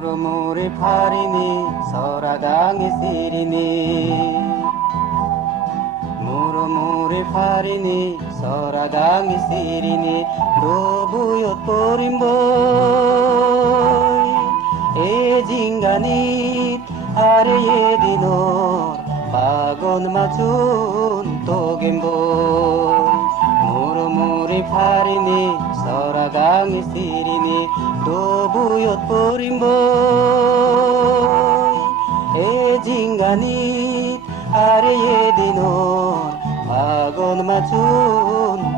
무르무리 파리니 서라강이 시리니 무르무리 파리니 서라강이 시리니 노부여 또림보이 에징가니 아래에 디노 바곤 마춘 또겐보이 무르무리 파리니 서라강이 시리니 노부여 또림보이 에징가니 아래에 디노 바곤 마춘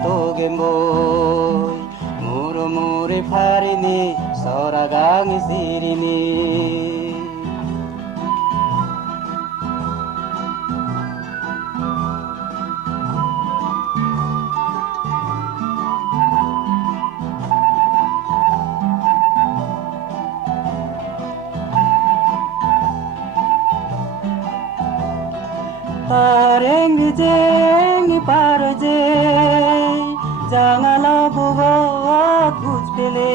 또겐보이 무르무리 파리니 서라강이 시리니 Parengi parje jangala bugot bujpele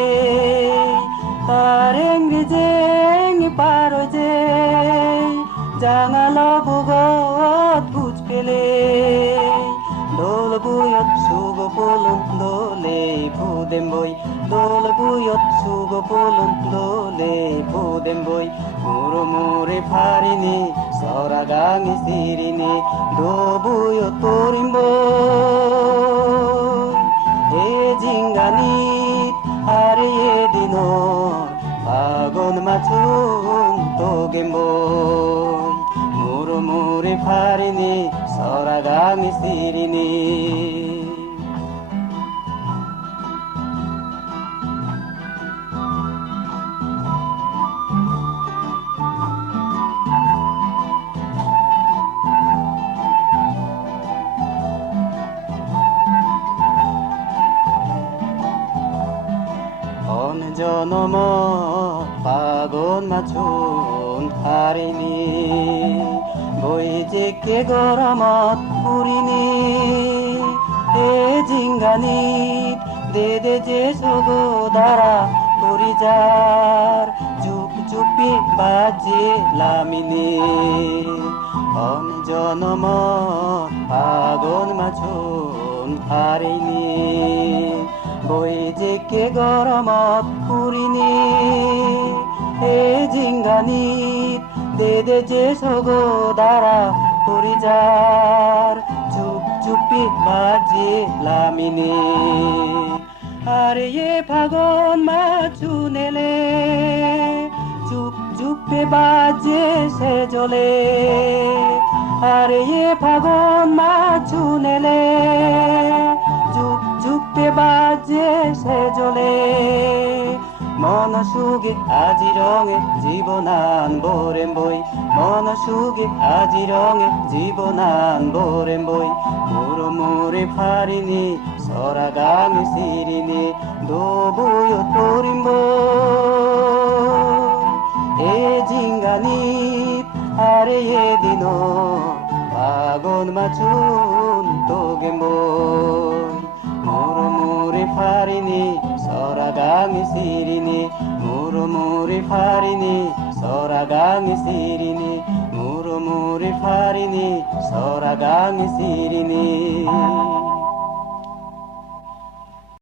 Parengi parje jangala bugot bujpele Dol buyot sugo polun dole pudem boy Dol buyot sugo polun dole pudem boy 무르무리 파리니 서라강이 시리니 노부여 또림보이 에징가니 아래에 디노 바곤 마춘 또겐보이 무르무리 파리니 서라강이 시리니 어느 저 넘어 바곤 맞춘 파리니 보이지게 걸어못 우리니 대진간이 대대제 서고 달아 우리잘 쭈삐 바지 라미니 어느 저 넘어 바곤 맞춘 파리니 보이지게 걸어못 우리니 에징가니 대대제 서고 달아 우리잘 쭈삐 바지 라미니 아래에 박원 맞추네래 쭈삐 바지 세조래 아래에 박원 맞추네래 쭈삐 바지 세조래 মনসুগে আজি রঙে জীবনান বোরেম বই মনসুগে আজি রঙে জীবনান বোরেম বই মুরমুরে ফারিনি সরাগামি সিরিনি দোবুয় তোরিম বই এ জিঙ্গানি আরে এ দিনো বাগন মাছুন তোগেম বই মুরমুরে ফারিনি 서라강이 시리니 무르무리 파리니 서라강이 시리니 무르무리 파리니 서라강이 시리니